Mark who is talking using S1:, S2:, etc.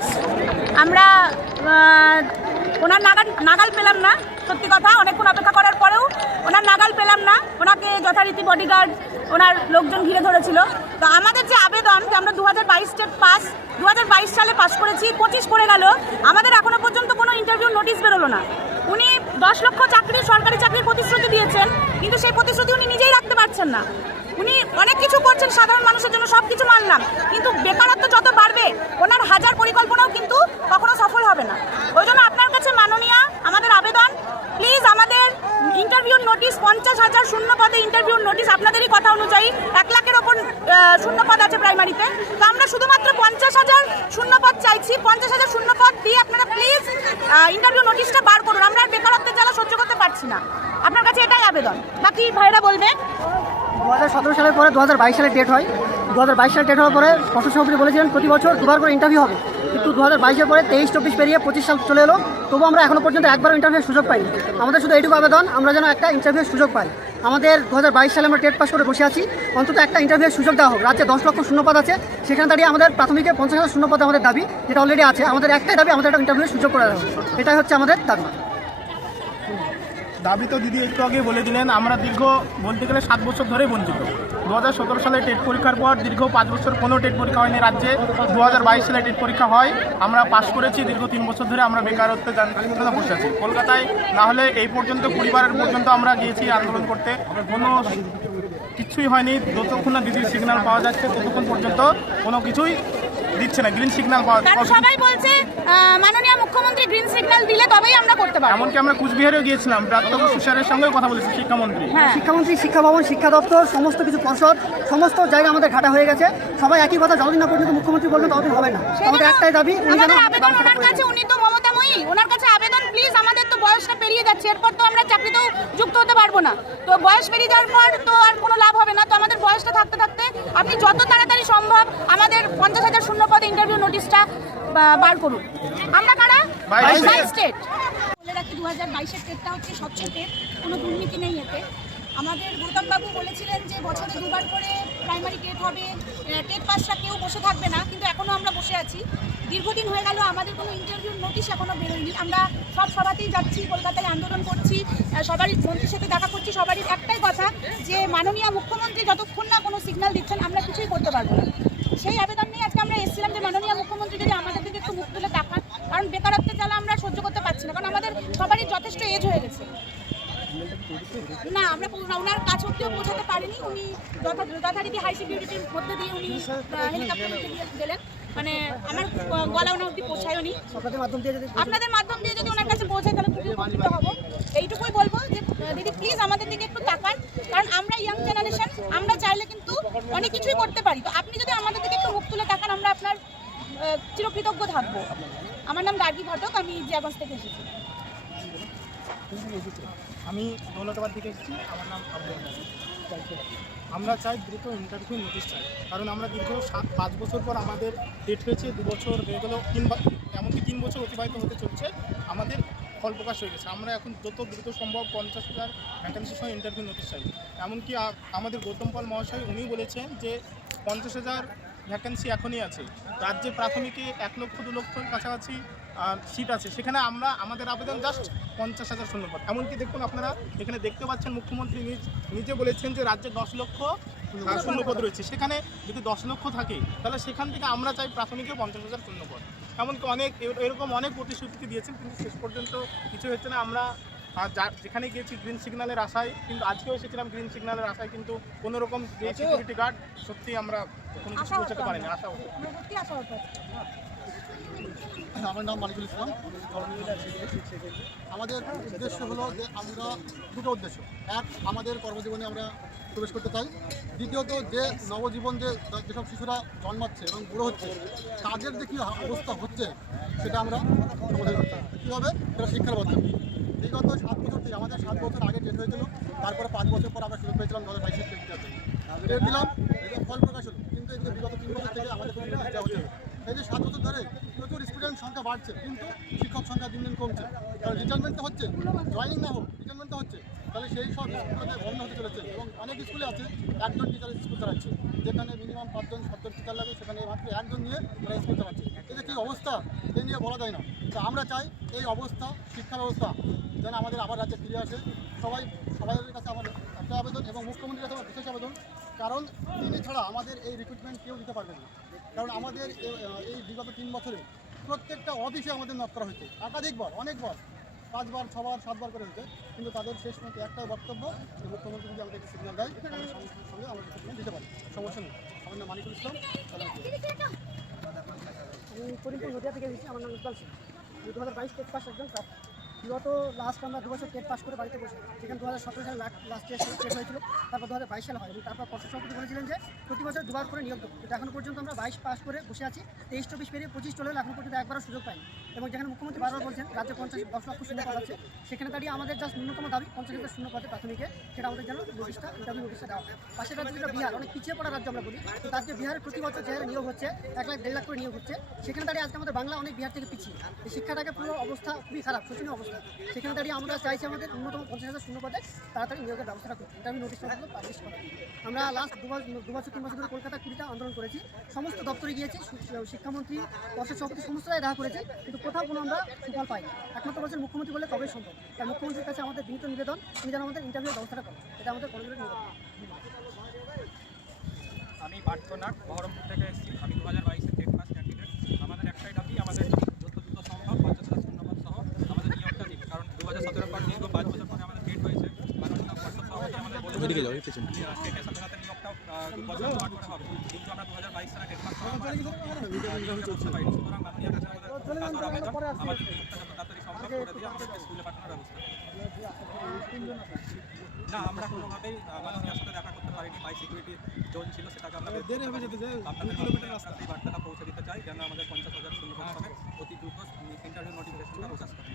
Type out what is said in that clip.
S1: Pass আমরা ওনার নাগাল নাগাল পেলাম না, সত্যি কথা। অনেকক্ষণ অপেক্ষা করার পরেও ওনার নাগাল পেলাম না। ওনাকে যথারীতি বডিগার্ড ওনার লোকজন ঘিরে ধরেছিল। তো আমাদের যে আবেদন যে আমরা দু হাজার বাইশ স্টেট পাস দু হাজার বাইশ সালে পাস করেছি, পঁচিশ করে গেল। আমাদের এখনও পর্যন্ত কোনো ইন্টারভিউ নোটিশ বেরোলো না। উনি দশ লক্ষ চাকরির সরকারি চাকরির প্রতিশ্রুতি দিয়েছেন, কিন্তু সেই প্রতিশ্রুতি উনি নিজেই রাখতে পারছেন না। উনি অনেক কিছু করছেন, সাধারণ মানুষের জন্য সব কিছু মানলাম। কিন্তু বেকারত্ব যত বাড়বে, ওনার হাজার পরিকল্পনাও কিন্তু কখনো সফল হবে না ওই জন্য আপনার কাছে মাননীয় আমাদের আবেদন প্লিজ আমাদের ইন্টারভিউর নোটিশ পঞ্চাশ হাজার শূন্য পদে ইন্টারভিউর নোটিশ আপনাদেরই কথা অনুযায়ী এক লাখের ওপর শূন্য পদ আছে প্রাইমারিতে তো আমরা শুধুমাত্র পঞ্চাশ হাজার শূন্য পদ চাইছি। পঞ্চাশ হাজার শূন্য পদ দিয়ে আপনারা প্লিজ ইন্টারভিউ নোটিশটা বার করুন। আমরা আর বেকারত্বের জ্বালা সহ্য করতে পারছি না। আপনার কাছে এটাই আবেদন। বাকি ভাইরা বলবে
S2: দু হাজার সতেরো সালের পরে দু হাজার বাইশ সালে ডেট হয়। দু হাজার বাইশ সালে ডেট হওয়ার পরে প্রশাসন সভাপতি বলেছিলেন, প্রতি বছর দুবার করে ইন্টারভিউ হবে। কিন্তু দু হাজার বাইশের পরে তেইশ, চব্বিশ পেরিয়ে পঁচিশ সাল চলে এলো। তবু আমরা এখনও পর্যন্ত একবারও ইন্টারভিউর সুযোগ পাইনি। আমাদের শুধু এইটুকু আবেদন, আমরা যেন একটা ইন্টারভিউর সুযোগ পাই। আমাদের দু হাজার বাইশ সালে আমরা টেট পাস করে বসে আছি। অন্তত একটা ইন্টারভিউর সুযোগ দেওয়া হোক। রাজ্যে দশ লক্ষ শূন্যপদ আছে। সেখানে দাঁড়িয়ে আমাদের প্রাথমিকে পঞ্চাশ হাজার শূন্যপদ আমাদের দাবি, যেটা অলরেডি আছে। আমাদের একটাই দাবি, আমাদের একটা ইন্টারভিউ সুযোগ করে দেওয়া এটাই হচ্ছে আমাদের দাবি।
S3: দাবি তো দিদি একটু আগে বলে দিলেন, আমরা দীর্ঘ বলতে গেলে সাত বছর ধরেই বঞ্চিত। দু হাজার সতেরো সালে টেট পরীক্ষার পর দীর্ঘ পাঁচ বছর কোনো টেট পরীক্ষা হয়নি রাজ্যে। দু হাজার বাইশ সালে টেট পরীক্ষা হয়, আমরা পাশ করেছি, দীর্ঘ তিন বছর ধরে আমরা বেকারত্ব যন্ত্রণা বসে আছি। কলকাতায় না হলে এই পর্যন্ত, পরিবারের পর্যন্ত আমরা গিয়েছি আন্দোলন করতে। কোনো কিছুই হয়নি, যতক্ষণ না দিদির সিগন্যাল পাওয়া যাচ্ছে, ততক্ষণ পর্যন্ত কোনো কিছুই দিচ্ছে না গ্রিন সিগন্যাল পাওয়া
S1: সবাই বলছে মাননীয় সিগন্যাল দিলে তবেই আমরা করতে পারব।
S3: এমনকি আমরা কুচবিহারেও গিয়েছিলাম। প্রাক্তন সুশারের সঙ্গে কথা বলেছি শিক্ষামন্ত্রী।
S1: হ্যাঁ।
S2: শিক্ষামন্ত্রী শিক্ষা ভবন শিক্ষা দপ্তর সমস্ত কিছু পর্ষদ সমস্ত জায়গা আমাদের ঘাটা হয়ে গেছে। সবাই একই কথা যতদিন না পর্যন্ত মুখ্যমন্ত্রী বলবেন ততদিন হবে না। আমাদের একটাই দাবি উনি যেন
S1: আমাদের আবেদন ওনার কাছে উনি তো মমতাময়ী ওনার কাছে আবেদন বয়সটা পেরিয়ে যাচ্ছে এরপর তো আমরা চাকরিতেও যুক্ত হতে পারব না। তো বয়স পেরিয়ে যাওয়ার পর তো আর কোনো লাভ হবে না। তো আমাদের বয়সটা থাকতে থাকতে আপনি যত তাড়াতাড়ি সম্ভব আমাদের পঞ্চাশ হাজার শূন্য পদে ইন্টারভিউ নোটিশটা বার করুন। আমরা কারা? স্টেট বলে রাখি দু হাজার বাইশের টেটটা হচ্ছে স্বচ্ছ টেট কোনো দুর্নীতি নেই এতে। আমাদের গৌতমবাবু বলেছিলেন যে বছরে দুবার করে প্রাইমারি টেট হবে। টেট পাসরা কেউ বসে থাকবে না, কিন্তু এখনও আমরা বসে আছি। দীর্ঘদিন হয়ে গেল, আমাদের কোনো ইন্টারভিউ নোটিশ এখনও বেরোয়নি। আমরা সব সভাতেই যাচ্ছি, কলকাতায় আন্দোলন করছি সবারই মন্ত্রীর সাথে দেখা করছি, সবারই একটাই কথা যে মাননীয় মুখ্যমন্ত্রী যতক্ষণ না কোনো সিগন্যাল দিচ্ছেন, আমরা কিছুই করতে পারব না। সেই আবেদন নিয়ে আজকে আমরা এসেছিলাম যে মাননীয় মুখ্যমন্ত্রী যদি আমাদের দিকে একটু মুখ তুলে তাকান, কারণ বেকারত্বের জ্বালা আমরা সহ্য করতে পারছি না, কারণ আমাদের সবারই যথেষ্ট এজ হয়ে গেছে। না আমরা ওনার কাছ অব্দিও পৌঁছাতে পারিনি। উনি যথা- যথারীতি হাই সিকিউরিটির মধ্যে দিয়ে উনি হেলিকপ্টারে গেলেন। মানে আমার গলা ওনার অব্দি পৌঁছায়নি
S2: আপনাদের মাধ্যম দিয়ে যদি
S1: আপনাদের মাধ্যম দিয়ে যদি ওনার কাছে পৌঁছায় তাহলে খুবই উপকৃত হব। এইটুকুই বলব যে দিদি প্লিজ আমাদের দিকে একটু তাকান। কারণ আমরা ইয়াং জেনারেশন আমরা চাইলে কিন্তু অনেক কিছুই করতে পারি। তো আপনি যদি আমাদের দিকে একটু মুখ তুলে তাকান আমরা আপনার চিরকৃতজ্ঞ থাকব। আমার নাম গার্গী ঘটক আমি জিয়াগঞ্জ থেকে এসেছি।
S3: আমি দৌলতাবাদ থেকে এসেছি, আমার নাম আব্দুল। আমরা চাই দ্রুত ইন্টারভিউ নোটিশ চাই। কারণ আমরা দীর্ঘ সাত, পাঁচ বছর পর আমাদের ডেট হয়েছে দু বছর হয়ে গেল, তিন এমনকি তিন বছর অতিবাহিত হতে চলছে, আমাদের ফল প্রকাশ হয়ে গেছে। আমরা এখন যত দ্রুত সম্ভব পঞ্চাশ হাজার ভ্যাকেন্সির সঙ্গে ইন্টারভিউ নোটিশ চাই। এমনকি আমাদের গৌতম পাল মহাশয় উনি বলেছেন যে পঞ্চাশ হাজার ভ্যাকেন্সি এখনই আছে। রাজ্যে প্রাথমিকে এক লক্ষ, দু লক্ষর কাছাকাছি সিট আছে। সেখানে আমরা আমাদের আবেদন জাস্ট পঞ্চাশ হাজার শূন্যপদ। এমনকি দেখুন আপনারা এখানে দেখতে পাচ্ছেন মুখ্যমন্ত্রী নিজ নিজে বলেছেন যে রাজ্যে দশ লক্ষ শূন্যপদ রয়েছে। সেখানে যদি দশ লক্ষ থাকে তাহলে সেখান থেকে আমরা চাই প্রাথমিকে পঞ্চাশ হাজার শূন্যপদ। এমনকি অনেক এরকম অনেক প্রতিশ্রুতি দিয়েছেন কিন্তু শেষ পর্যন্ত কিছু হচ্ছে না। আমরা যা- যেখানে গিয়েছি গ্রিন সিগন্যালের আশায় কিন্তু আজকেও এসেছিলাম গ্রিন সিগন্যালের আশায় কিন্তু কোনো রকম যে সিকিউরিটি গার্ড সত্যি আমরা কোনো কিছু পৌঁছাতে পারিনি আশা
S1: আমরা
S4: নাম মালিকুল ইসলাম আমাদের উদ্দেশ্য হলো যে আমরা দুটো উদ্দেশ্য। এক আমাদের কর্মজীবনে আমরা প্রবেশ করতে চাই। দ্বিতীয়ত যে নবজীবন যে যেসব শিশুরা জন্মাচ্ছে এবং বুড়ো হচ্ছে তাদের যে কী অবস্থা হচ্ছে সেটা আমরা সমাধান করতে হবে কী হবে? সেটা শিক্ষার মাধ্যমে। বিগত সাত বছর থেকে আমাদের সাত বছর আগে ডেট হয়েছিল তারপরে পাঁচ বছর পর আমরা সুযোগ পেয়েছিলাম দু হাজার বাইশের দিলাম এটা ফল প্রকাশ হলো। কিন্তু বিগত তিন বছর থেকে আমাদের কোনো নোটিশ হচ্ছে। এই যে সাত বছর ধরে প্রচুর স্টুডেন্ট সংখ্যা বাড়ছে, কিন্তু শিক্ষক সংখ্যা দিন দিন কমছে। কারণ রিটার্নমেন্ট তো হচ্ছে জয়নিং না হোক রিটার্নমেন্ট তো হচ্ছে। তাহলে সেই সব স্কুলগুলোতে বন্ধ হতে চলেছে এবং অনেক স্কুলে আছে, একজন টিচার স্কুল চালাচ্ছে। যেখানে মিনিমাম পাঁচজন, সাতজন টিচার লাগে, সেখানে মাত্র একজন নিয়ে তারা স্কুল চালাচ্ছে। যে কী অবস্থা? এ নিয়ে বলা যায় না। তো আমরা চাই এই অবস্থা, শিক্ষা ব্যবস্থা যেন আমাদের আবার রাজ্যে ফিরে আসে। সবাই, সবাইয়ের কাছে আমাদের একটা আবেদন এবং মুখ্যমন্ত্রীর কাছে আমার বিশেষ আবেদন। কারণ তিনি ছাড়া আমাদের এই রিক্রুটমেন্ট কেউ দিতে পারবে না। কারণ আমাদের এই বিগত তিন বছরে প্রত্যেকটা অফিসে আমাদের নক করা হয়েছে। একাধিকবার, অনেকবার, পাঁচবার, ছবার, সাতবার করে হয়েছে। কিন্তু তাদের শেষ পর্যন্ত একটাই বক্তব্য, যে মুখ্যমন্ত্রী যদি আমাদেরকে সিগন্যাল দেয় সঙ্গে আমরা রিক্রুটমেন্ট দিতে পারি। সমস্যা নেই। আমার নাম মানিকুল ইসলাম।
S2: আমি ফরিদপুর নদিয়া থেকে এসেছি। আমার নাম ইকবাল সিং। দু হাজার বাইশ টেট পাস একজন বিগত লাস্ট আমরা দু বছর টেট পাস করে বাড়িতে বসে, যেখানে দু হাজার সতেরো সালে লাস্ট ইয়ার টেট হয়েছিল, তারপর দু হাজার বাইশ সালে হয়, এবং তারপর পর্ষদ সভাপতি বলেছিলেন যে প্রতি বছর দুবার করে নিয়োগ দেবো। কিন্তু এখনও পর্যন্ত আমরা বাইশ পাস করে বসে আছি, তেইশ, চব্বিশ পেরিয়ে পঁচিশ চলে এখনও পর্যন্ত একবারও সুযোগ পাইনি। এবং যেখানে মুখ্যমন্ত্রী বারবার বলছেন, রাজ্যে পঞ্চাশ দশ লক্ষ শূন্য পদ আছে সেখানে দাঁড়িয়ে আমাদের জাস্ট ন্যূনতম দাবি, পঞ্চাশ হাজার শূন্য পদে প্রাথমিকে, সেটা আমাদের যেন নোটিশটা ইন্টারভিউ নোটিশটা দেওয়া। হয় পাশের রাজ্য যেটা বিহার, অনেক পিছিয়ে পড়া রাজ্য আমরা বলি, কিন্তু আজকে বিহারের প্রতি বছর যে নিয়োগ হচ্ছে, এক লাখ দেড় লাখ করে নিয়োগ হচ্ছে, সেখানে দাঁড়িয়ে আজকে আমাদের বাংলা অনেক বিহার থেকে পিছিয়ে। শিক্ষাটাকে পুরো অবস্থা খুবই খারাপ, শোচনীয় অবস্থা। সেখানে দাঁড়িয়ে আমরা চাইছি আমাদের ন্যূনতম পঞ্চাশ হাজার শূন্য পদে তাড়াতাড়ি নিয়োগের ব্যবস্থাটা করতে ইন্টারভিউ নোটিশটা পাবলিশ করা আমরা লাস্ট দু বছর, তিন বছর ধরে কলকাতা কুড়িটা আন্দোলন করেছি। সমস্ত দপ্তরে গিয়েছি শিক্ষামন্ত্রী, পর্ষদ সভাপতি সমস্ত জায়গায় দেখা করেছে, কিন্তু কোথাও কোনো আমরা সুফল পাইনি। একমাত্র বছর মুখ্যমন্ত্রী বলে তবেই সম্ভব। তাই মুখ্যমন্ত্রীর কাছে আমাদের বিনীত নিবেদন তিনি যেন আমাদের ইন্টারভিউ ব্যবস্থাটা করেন। এটা আমাদের কলেজের
S5: আমি পার্থনাথ বহরমপুর থেকে এসেছি। আমি দু হাজার বাইশের টেট পাস ক্যান্ডিডেট আমাদের একটাই দাবি, আমাদের স্কুলে পাঠানোর ব্যবস্থা না আমরা কোনোভাবেই মাননীয়ার সাথে দেখা করতে পারিনি বাই সিকিউরিটি জোন ছিল সেটাকে আমরা। আপনাদের মাধ্যমে বার্তাটা পৌঁছে দিতে চাই যেন আমাদের পঞ্চাশ হাজার শূন্য অতি দ্রুত ইন্টারভিউ নোটিফিকেশনটা প্রকাশ করে